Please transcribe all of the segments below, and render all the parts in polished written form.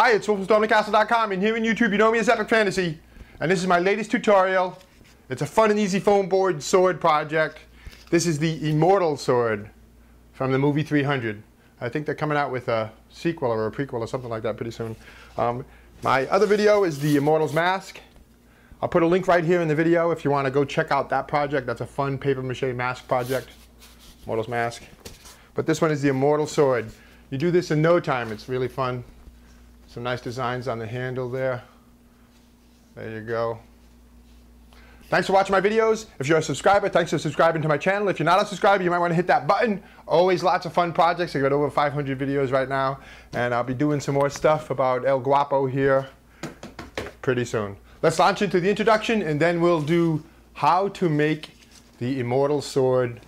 Hi, it's wolfstormthecastle.com, and here on YouTube you know me as Epic Fantasy, and this is my latest tutorial. It's a fun and easy foam board sword project. This is the Immortals Sword from the movie 300. I think they're coming out with a sequel or a prequel or something like that pretty soon. My other video is the Immortals Mask. I'll put a link right here in the video if you want to go check out that project. That's a fun paper-mache mask project. Immortals Mask. But this one is the Immortals Sword. You do this in no time. It's really fun. Some nice designs on the handle there. There you go. Thanks for watching my videos. If you're a subscriber, thanks for subscribing to my channel. If you're not a subscriber, you might want to hit that button. Always lots of fun projects. I got over 500 videos right now, and I'll be doing some more stuff about El Guapo here pretty soon. Let's launch into the introduction, and then we'll do how to make the Immortal Sword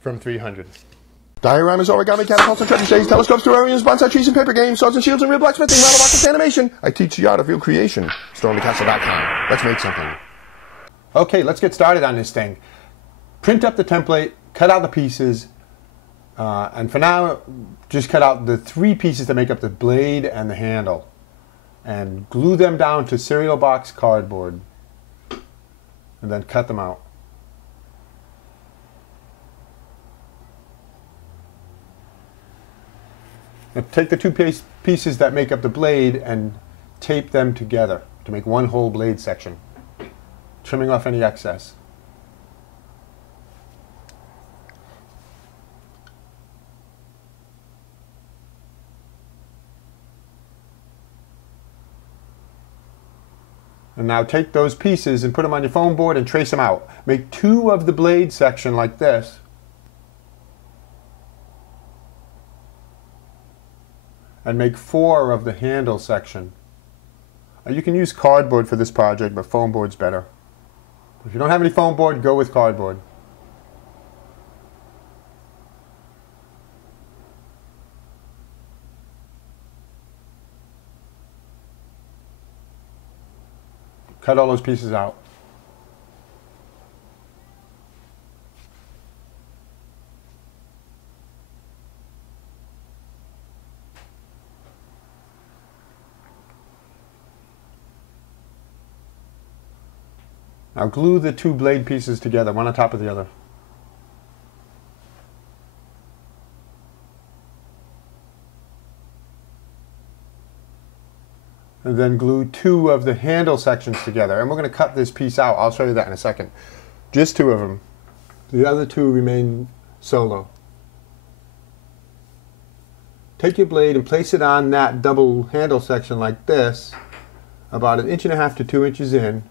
from 300. Dioramas, origami, catapults, and trebuchets, telescopes, terrariums, bonsai trees, and paper games, swords and shields, and real blacksmithing, model rockets, animation. I teach the art of real creation. StormTheCastle.com. Let's make something. Okay, let's get started on this thing. Print up the template, cut out the pieces, and for now, just cut out the 3 pieces that make up the blade and the handle, and glue them down to cereal box cardboard, and then cut them out. Now take the 2 pieces that make up the blade and tape them together to make one whole blade section, trimming off any excess. And now take those pieces and put them on your foam board and trace them out. Make 2 of the blade section like this. And make 4 of the handle section. You can use cardboard for this project, but foam board's better. If you don't have any foam board, go with cardboard. Cut all those pieces out. Now glue the 2 blade pieces together, one on top of the other. And then glue 2 of the handle sections together. And we're going to cut this piece out. I'll show you that in a second. Just 2 of them. The other 2 remain solo. Take your blade and place it on that double handle section like this, about 1.5 inches to 2 inches in.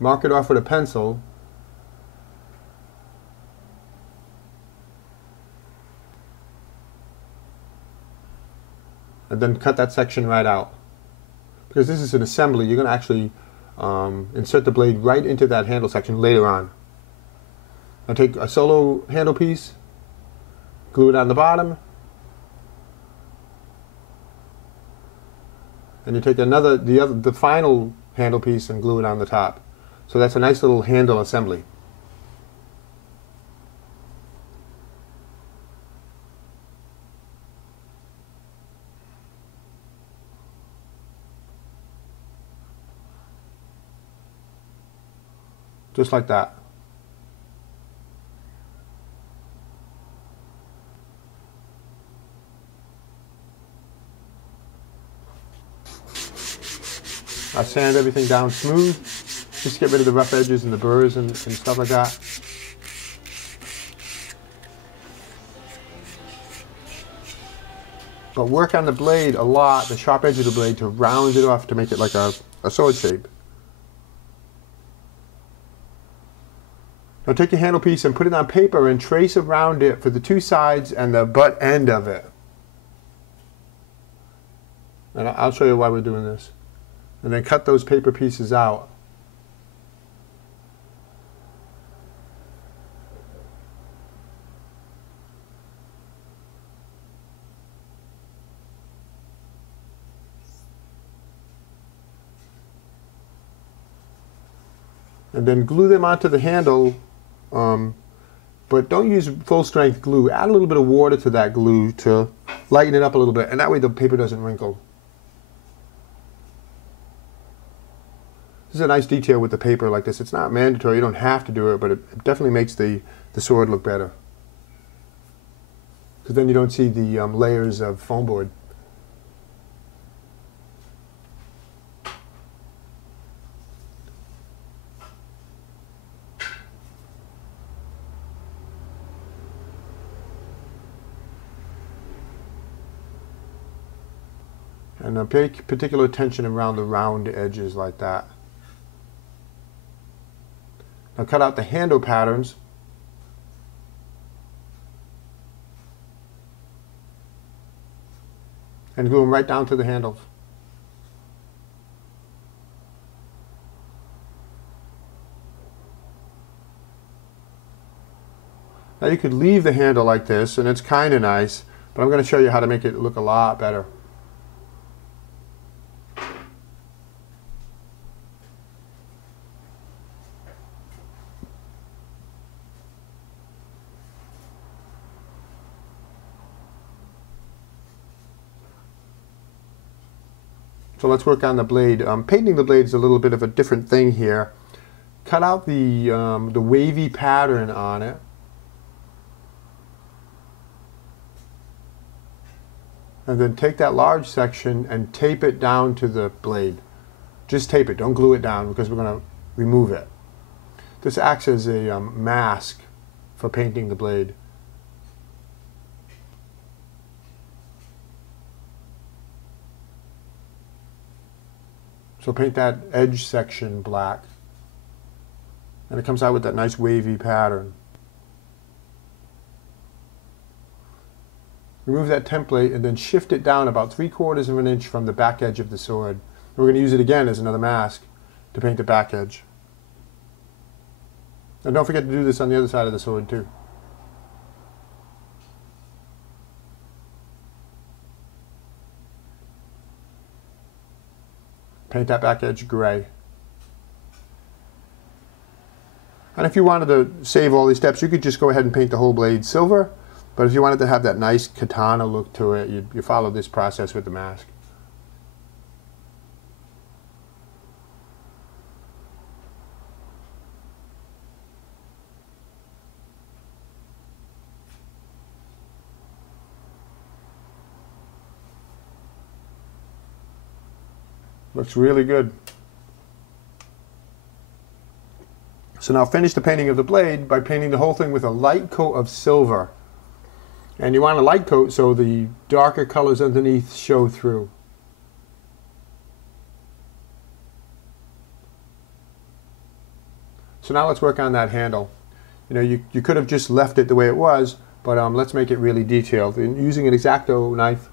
Mark it off with a pencil. And then cut that section right out. Because this is an assembly, you're going to actually insert the blade right into that handle section later on. Now take a solo handle piece, glue it on the bottom, and you take the final handle piece and glue it on the top. So that's a nice little handle assembly. Just like that. I sand everything down smooth. Just get rid of the rough edges and the burrs and stuff like that. But work on the blade a lot, the sharp edge of the blade, to round it off to make it like a sword shape. Now take your handle piece and put it on paper and trace around it for the 2 sides and the butt end of it. And I'll show you why we're doing this. And then cut those paper pieces out. And then glue them onto the handle But don't use full strength glue. Add a little bit of water to that glue to lighten it up a little bit, and that way the paper doesn't wrinkle. This is a nice detail with the paper like this. It's not mandatory, you don't have to do it, but it definitely makes the sword look better. Because then you don't see the layers of foam board. And pay particular attention around the round edges like that. Now cut out the handle patterns. And glue them right down to the handles. Now you could leave the handle like this, and it's kind of nice, but I'm going to show you how to make it look a lot better. So let's work on the blade. Painting the blade is a little bit of a different thing here. Cut out the wavy pattern on it. And then take that large section and tape it down to the blade. Just tape it, don't glue it down because we're going to remove it. This acts as a mask for painting the blade. So paint that edge section black. And it comes out with that nice wavy pattern. Remove that template and then shift it down about 3/4 of an inch from the back edge of the sword. We're going to use it again as another mask to paint the back edge. And don't forget to do this on the other side of the sword too. Paint that back edge gray. And if you wanted to save all these steps, you could just go ahead and paint the whole blade silver. But if you wanted to have that nice katana look to it, you follow this process with the mask. Looks really good. So now finish the painting of the blade by painting the whole thing with a light coat of silver. And you want a light coat so the darker colors underneath show through. So now let's work on that handle. You know, you could have just left it the way it was, but let's make it really detailed. And using an X-Acto knife,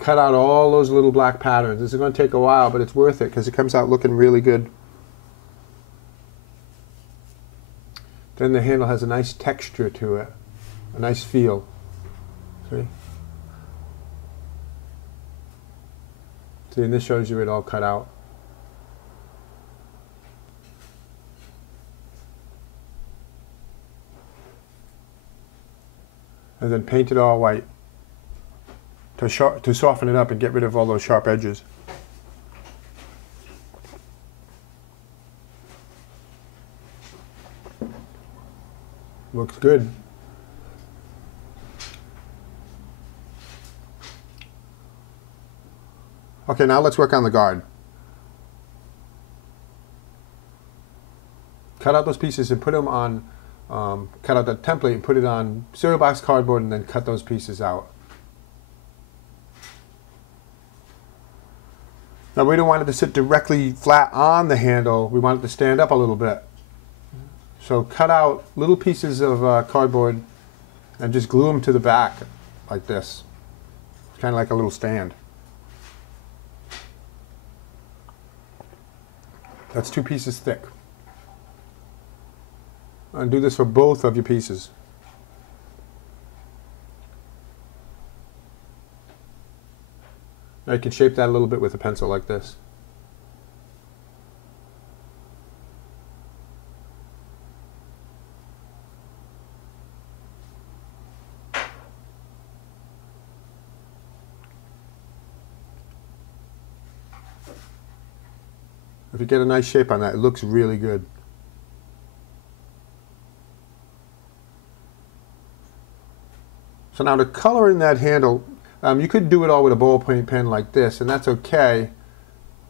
cut out all those little black patterns. This is going to take a while, but it's worth it because it comes out looking really good. Then the handle has a nice texture to it, a nice feel. See? See, and this shows you it all cut out. And then paint it all white to soften it up and get rid of all those sharp edges. Looks good. Okay, now let's work on the guard. Cut out those pieces and put them on, cut out the template and put it on cereal box cardboard and then cut those pieces out. Now we don't want it to sit directly flat on the handle, we want it to stand up a little bit. So cut out little pieces of cardboard and just glue them to the back like this. It's kind of like a little stand. That's 2 pieces thick. And do this for both of your pieces. Now you can shape that a little bit with a pencil like this. If you get a nice shape on that, it looks really good. So now to color in that handle, you could do it all with a ballpoint pen like this, and that's okay.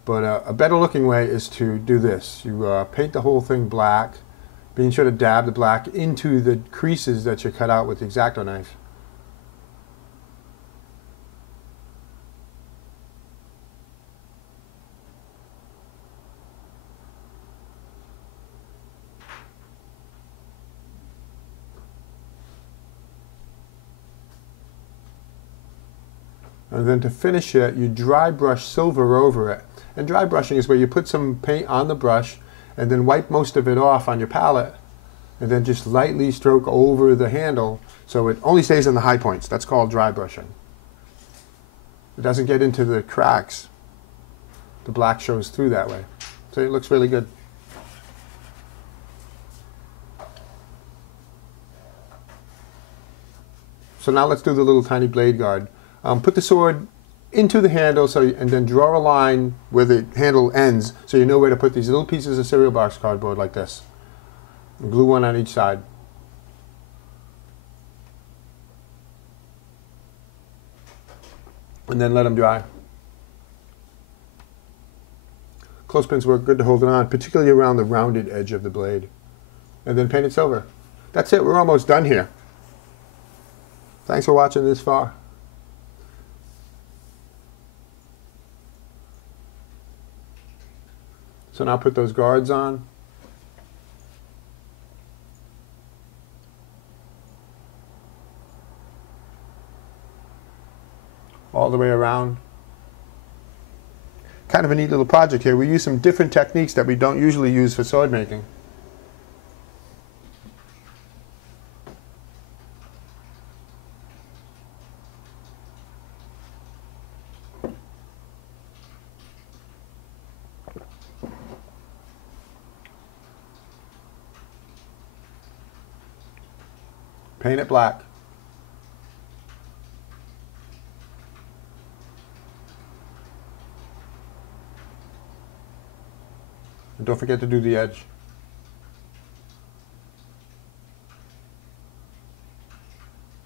But a better looking way is to do this. You paint the whole thing black, being sure to dab the black into the creases that you cut out with the X-Acto knife. And then to finish it, you dry brush silver over it. And dry brushing is where you put some paint on the brush and then wipe most of it off on your palette and then just lightly stroke over the handle so it only stays in the high points. That's called dry brushing. It doesn't get into the cracks. The black shows through that way. So it looks really good. So now let's do the little tiny blade guard. Put the sword into the handle and then draw a line where the handle ends so you know where to put these little pieces of cereal box cardboard like this. And glue one on each side. And then let them dry. Clothespins work good to hold it on, particularly around the rounded edge of the blade. And then paint it silver. That's it, we're almost done here. Thanks for watching this far. So now put those guards on. All the way around. Kind of a neat little project here. We use some different techniques that we don't usually use for sword making. Paint it black. And don't forget to do the edge.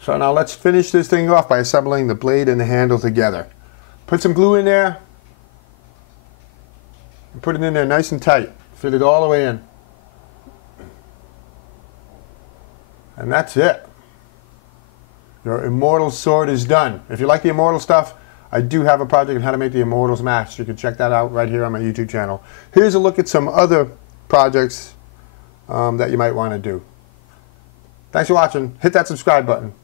So now let's finish this thing off by assembling the blade and the handle together. Put some glue in there. And put it in there nice and tight. Fit it all the way in. And that's it. Your Immortals Sword is done. If you like the Immortal stuff, I do have a project on how to make the Immortals mask. You can check that out right here on my YouTube channel. Here's a look at some other projects that you might want to do. Thanks for watching. Hit that subscribe button.